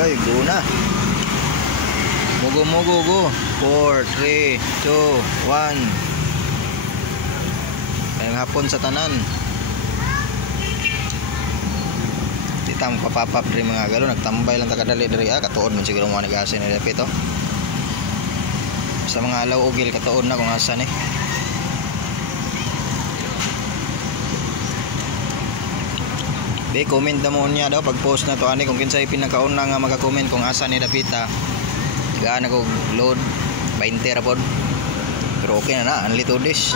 Oy, go na. Mugo mugo go. 4 3 2 1. Ngayong hapon sa tanan. Tang papapap rin mga galo, nagtambay lang takadali diri katuod man siguro mga nag-asin nila pito. Sa mga alaw ugil katuod na kung asan Be comment na mo niya daw pag post na to ani kung kinsay pinakauna nga maka-comment kung asan ni dapita. Gaan ako load 20 ra pod. Pero okay na only 2 days.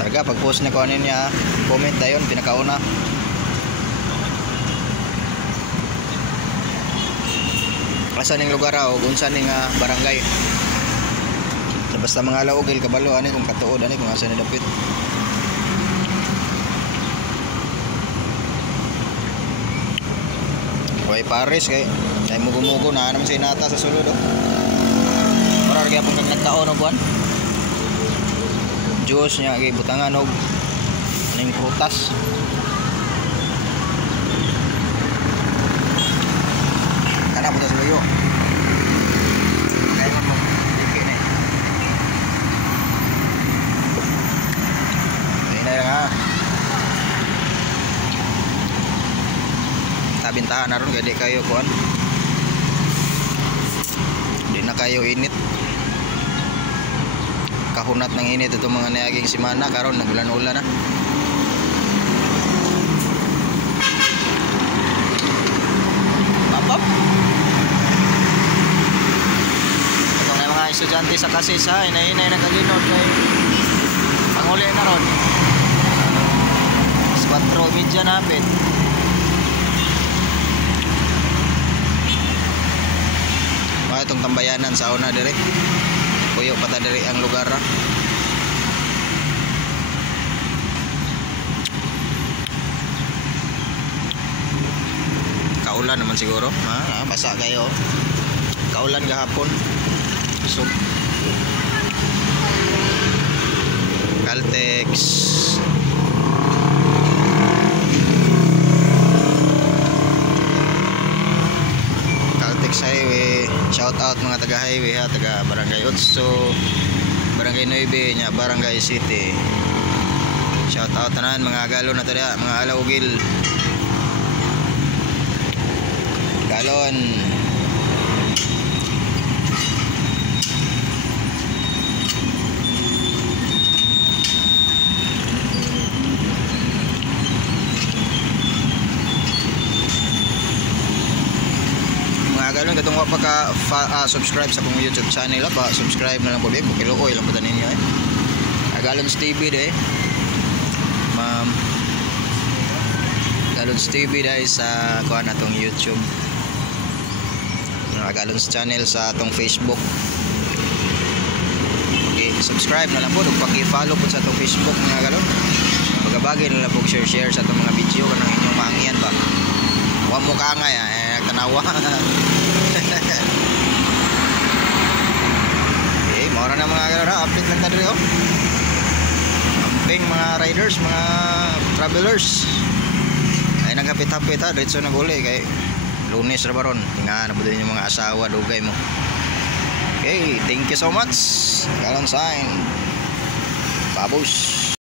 Targa pag post na ko ani niya, comment dayon pinakauna. Asan ning lugar o unsa ning barangay. Basta mga alaw ugil kabalo ani kung katuod ani kung asan ni dapit. Way Paris kay mugo-mugo na naman si Nata sa sulod para gyud pag nagtaon og buwan. Juice nya kay butangan og ning prutas. Kana butas layo. Kaya mo dikit ni. Ini nga. Tabintahan na ron kaya di kayo kuan. Di na kayo init. Kahunat ng init itong mga niaging simana karon nagulan-ulan na. Papap. Ito nga mga estudyante sa kasis ha, inay-inay na kaginod kay panguli na ron. 4:30 na hapit. Itong tambayanan sa una dire puyo pata dire ang lugar kaulan naman siguro basa kayo kaulan gahapon so Caltex Highway, shout out mga taga highway ha, taga Barangay Otso, Barangay 9 nya, Barangay City. Shout out tanan mga galon na tada, mga alaugil. Galon. Galon katong wa pa ka subscribe sa akong YouTube channel pa subscribe na lang po big kiluoy lang po tanin niyo Galons TV de ma'am Galons TV dai sa kuan atong YouTube Galons channel sa atong Facebook. Okay, subscribe na lang po ug paki-follow po sa atong Facebook mga galon. Pagabagay na lang po share sa atong mga video kanang inyong maangyan ba. Wa mo kaangay tanawa. Okay, mora na mga galera, update lang ta diri Amping mga riders, mga travelers. Ay naghapit-hapit ha, diretso na guli kay Lunes ra baron. Tinga na budyo yung mga asawa dugay mo. Okay, thank you so much. Galon sign. Babos.